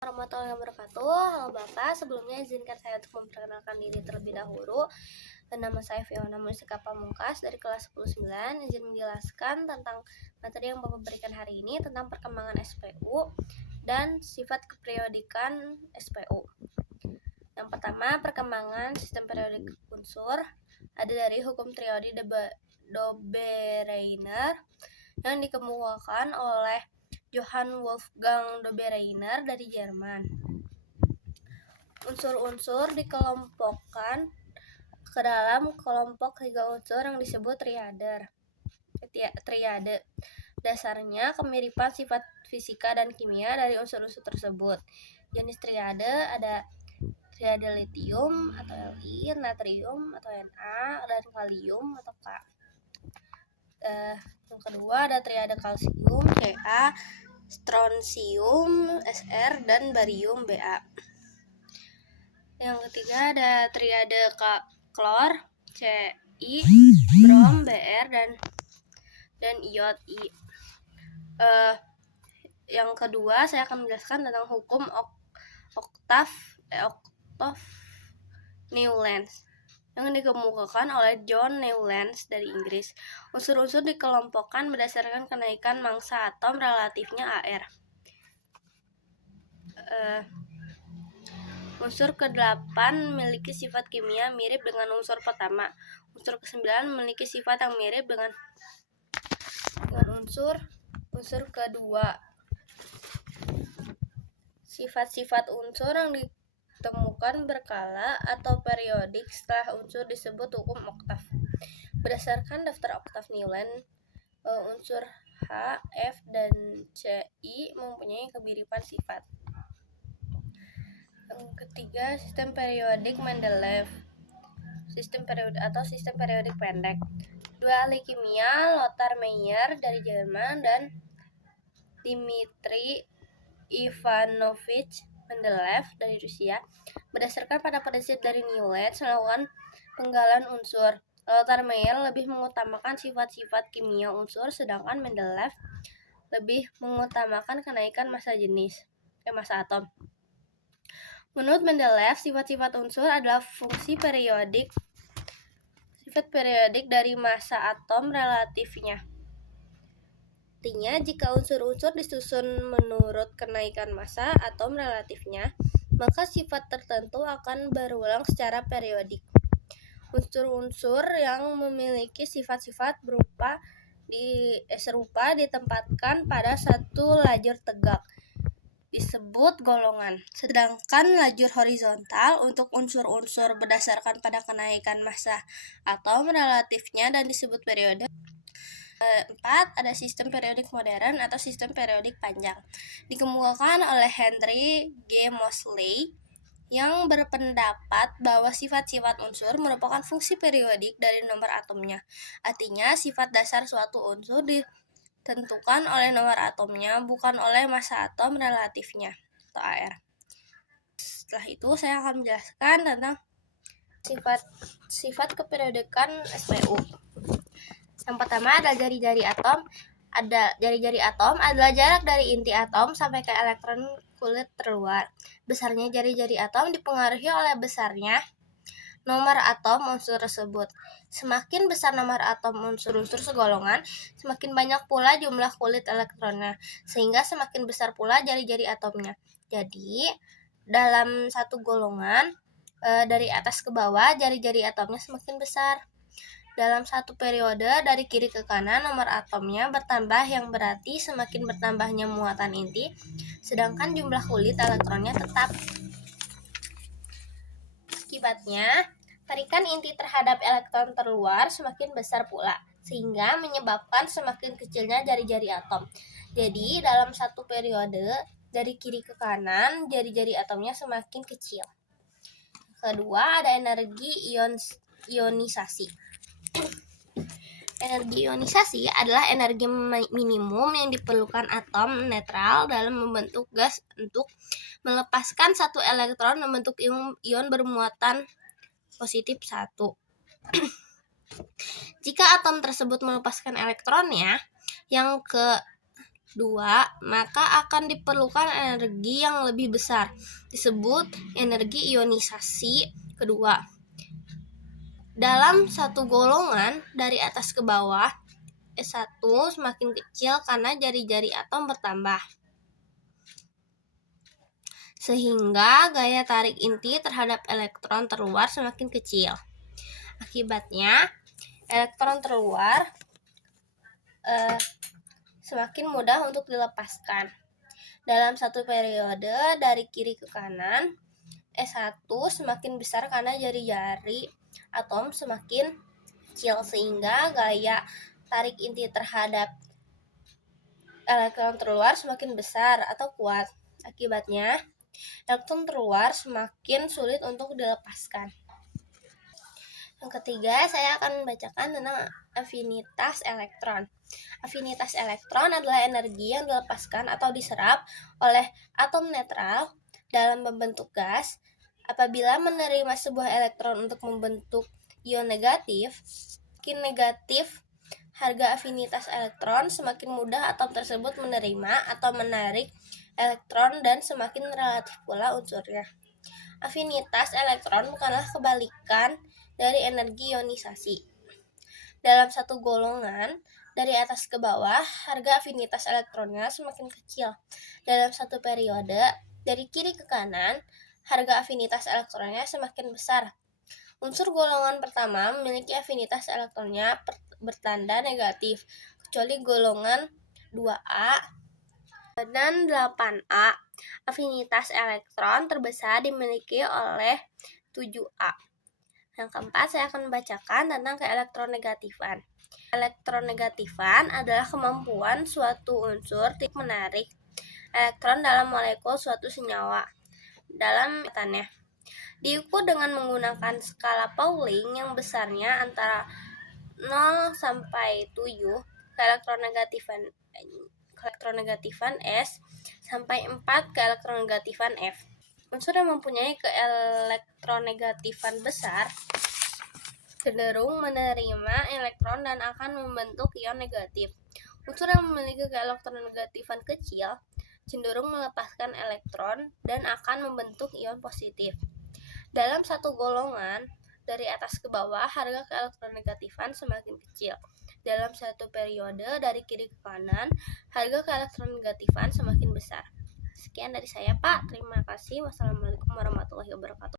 Warahmatullahi wabarakatuh. Halo Bapak, sebelumnya izinkan saya untuk memperkenalkan diri terlebih dahulu. Nama saya Fiona Musika Pamungkas dari kelas 109. Izin menjelaskan tentang materi yang Bapak berikan hari ini tentang perkembangan SPU dan sifat keperiodikan SPU. Yang pertama, perkembangan sistem periodik unsur ada dari hukum triodi Dobereiner yang dikemukakan oleh Johann Wolfgang Dobereiner dari Jerman. Unsur-unsur dikelompokkan ke dalam kelompok 3 unsur yang disebut triade. Dasarnya kemiripan sifat fisika dan kimia dari unsur-unsur tersebut. Jenis triade ada triade litium atau Li, natrium atau Na, dan kalium atau K. Yang kedua ada triade kalsium Ca, strontium Sr, dan barium Ba. Yang ketiga ada triade klor Ci, brom Br, dan iod I. Yang kedua saya akan menjelaskan tentang hukum oktav Newlands yang dikemukakan oleh John Newlands dari Inggris. Unsur-unsur dikelompokkan berdasarkan kenaikan massa atom relatifnya Ar. Unsur ke-8 memiliki sifat kimia mirip dengan unsur pertama. Unsur ke-9 memiliki sifat yang mirip dengan unsur kedua. Sifat-sifat unsur yang ditemukan berkala atau periodik setelah unsur disebut hukum oktav. Berdasarkan daftar oktav Newland, unsur H, F, dan Ci mempunyai kemiripan sifat. Yang ketiga, sistem periodik Mendeleev. Sistem periodik pendek. Dua ahli kimia, Lothar Meyer dari Jerman dan Dmitri Ivanovich Mendeleev dari Rusia, berdasarkan pada prinsip dari Newlands melakukan penggalan unsur. Lothar Meyer lebih mengutamakan sifat-sifat kimia unsur, sedangkan Mendeleev lebih mengutamakan kenaikan massa atom. Menurut Mendeleev, sifat-sifat unsur adalah sifat periodik dari massa atom relatifnya. Artinya, jika unsur-unsur disusun menurut kenaikan massa atom relatifnya, maka sifat tertentu akan berulang secara periodik. Unsur-unsur yang memiliki sifat-sifat serupa ditempatkan pada satu lajur tegak, disebut golongan. Sedangkan lajur horizontal untuk unsur-unsur berdasarkan pada kenaikan massa atom relatifnya dan disebut periode. 4. Ada sistem periodik modern atau sistem periodik panjang. Dikemukakan oleh Henry G. Moseley yang berpendapat bahwa sifat-sifat unsur merupakan fungsi periodik dari nomor atomnya. Artinya, sifat dasar suatu unsur ditentukan oleh nomor atomnya, bukan oleh massa atom relatifnya atau Ar. Setelah itu, saya akan menjelaskan tentang sifat keperiodikan SPU. Yang pertama adalah jari-jari atom. Jari-jari atom adalah jarak dari inti atom sampai ke elektron kulit terluar. Besarnya jari-jari atom dipengaruhi oleh besarnya nomor atom unsur tersebut. Semakin besar nomor atom unsur-unsur segolongan, semakin banyak pula jumlah kulit elektronnya, sehingga semakin besar pula jari-jari atomnya. Jadi, dalam satu golongan, dari atas ke bawah, jari-jari atomnya semakin besar. Dalam satu periode dari kiri ke kanan nomor atomnya bertambah, yang berarti semakin bertambahnya muatan inti, sedangkan jumlah kulit elektronnya tetap. Akibatnya, tarikan inti terhadap elektron terluar semakin besar pula, sehingga menyebabkan semakin kecilnya jari-jari atom. Jadi, dalam satu periode dari kiri ke kanan, jari-jari atomnya semakin kecil. Kedua, ada energi ionisasi. Energi ionisasi adalah energi minimum yang diperlukan atom netral dalam membentuk gas untuk melepaskan satu elektron membentuk ion bermuatan positif 1. Jika atom tersebut melepaskan elektronnya yang ke 2, maka akan diperlukan energi yang lebih besar, disebut energi ionisasi kedua. Dalam satu golongan dari atas ke bawah, S1 semakin kecil karena jari-jari atom bertambah, sehingga gaya tarik inti terhadap elektron terluar semakin kecil. Akibatnya, elektron terluar semakin mudah untuk dilepaskan. Dalam satu periode dari kiri ke kanan, S1 semakin besar karena jari-jari atom semakin kecil, sehingga gaya tarik inti terhadap elektron terluar semakin besar atau kuat. Akibatnya, elektron terluar semakin sulit untuk dilepaskan. Yang ketiga, saya akan membacakan tentang afinitas elektron. Afinitas elektron adalah energi yang dilepaskan atau diserap oleh atom netral dalam membentuk gas. Apabila menerima sebuah elektron untuk membentuk ion negatif, semakin negatif harga afinitas elektron, semakin mudah atom tersebut menerima atau menarik elektron dan semakin relatif pula unsurnya. Afinitas elektron bukanlah kebalikan dari energi ionisasi. Dalam satu golongan dari atas ke bawah, harga afinitas elektronnya semakin kecil. Dalam satu periode dari kiri ke kanan, harga afinitas elektronnya semakin besar. Unsur golongan pertama memiliki afinitas elektronnya bertanda negatif, kecuali golongan 2A dan 8A. Afinitas elektron terbesar dimiliki oleh 7A. Yang keempat, saya akan membacakan tentang keelektronegatifan. Elektronegatifan adalah kemampuan suatu unsur untuk menarik elektron dalam molekul suatu senyawa. Dalam katanya, diukur dengan menggunakan skala Pauling yang besarnya antara 0 sampai 7, keelektronegatifan S, sampai 4 keelektronegatifan F. Unsur yang mempunyai keelektronegatifan besar cenderung menerima elektron dan akan membentuk ion negatif. Unsur yang memiliki keelektronegatifan kecil cenderung melepaskan elektron dan akan membentuk ion positif. Dalam satu golongan dari atas ke bawah, harga keelektronegatifan semakin kecil. Dalam satu periode dari kiri ke kanan, harga keelektronegatifan semakin besar. Sekian dari saya, Pak. Terima kasih. Wassalamualaikum warahmatullahi wabarakatuh.